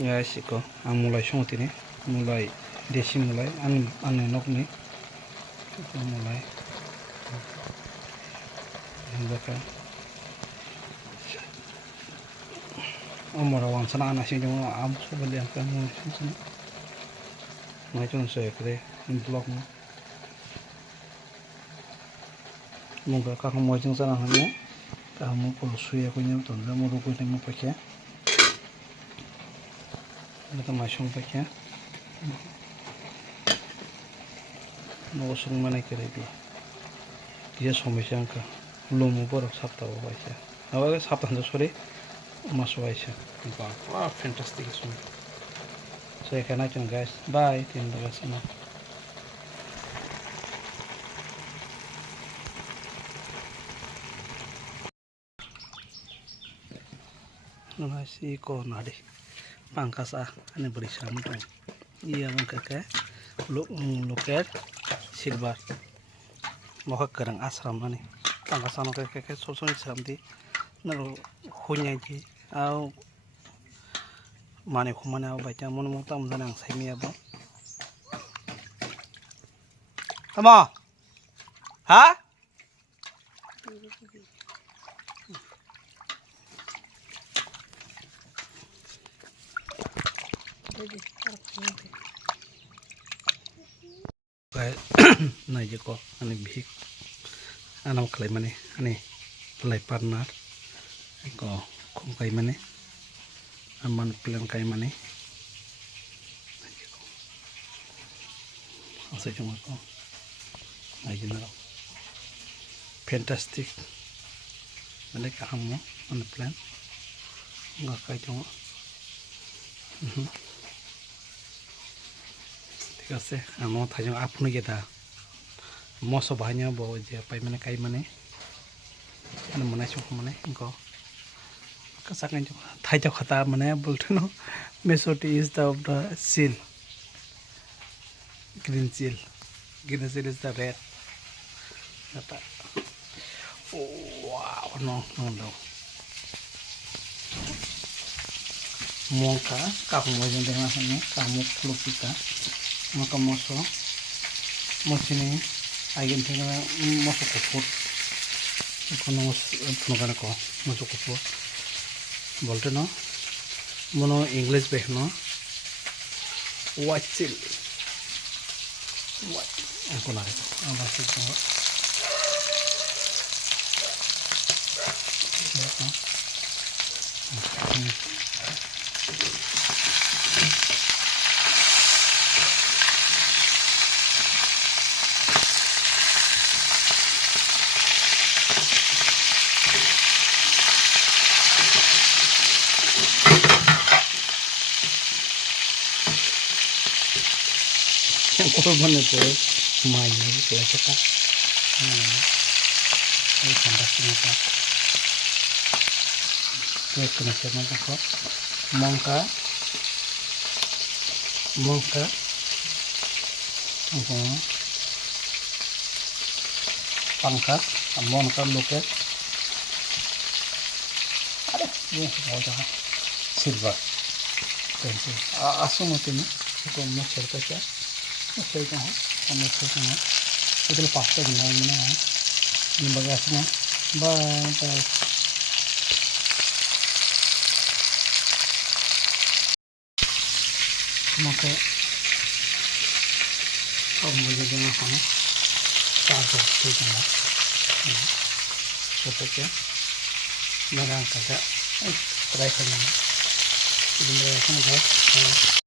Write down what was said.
Ya siko ang mulai song tini mulai desi mulai an nok ni mulai baka omora wan sana ana sing jong am so bali am kan mo sing mai chon se kre blog mo muga ka mo jong sana hanya ka mo ko suya ko nyam ton da mo ro ko mo pa kya ada mai song pa kya mo song mana kre bi dia সমস্যা ka lomo bor sapta ba kya awa sapta sore masuk aja wah fantastic semua saya kena aja guys bye terima kasih semua nasi ko nade pangkas ini beri sama tuh iya mengkeke loker silver mau kerang asram nih pangkas anu keke sosok isram di nalu hunya ji au mane khumane au baita mon mota mona ang saimi abo tama ha kayak nai jeko ane bhik anam khlai mane ane lai partner ko khum kai mane aman plan kai mane asa joma ko ai jina fantastic mane ka hammo on plan nga kai joma ঠিক আছে আমার থাইজং আপনি গেদা মস বাহানিয়া ব যে পাই মানে কাই মানে মনে সব মানে ইনকো কাসাকান থাইজা খাতা মানে বলতে নো মেসোটি is the of the seal green seal is the red এটা oh wow no no no mongka kamu yang dengan hanya kamu peluk kita maka moso mosini agen dengan moso kupur kono moso ko moso kupur bolte no mono english be no wachil what aku na apa sih ko korban itu mainnya kayak kita ini fantasinya pak terus kena siapa kok mongka pangkat mongka loket ada ini sudah silver pensil asum ini itu mau cerita ya saya kan sama saya itu pasta guna mana ini bagasinya bye maka kamu jadi apa nih tahu itu kan seperti merangkak try kerana ini mereka guys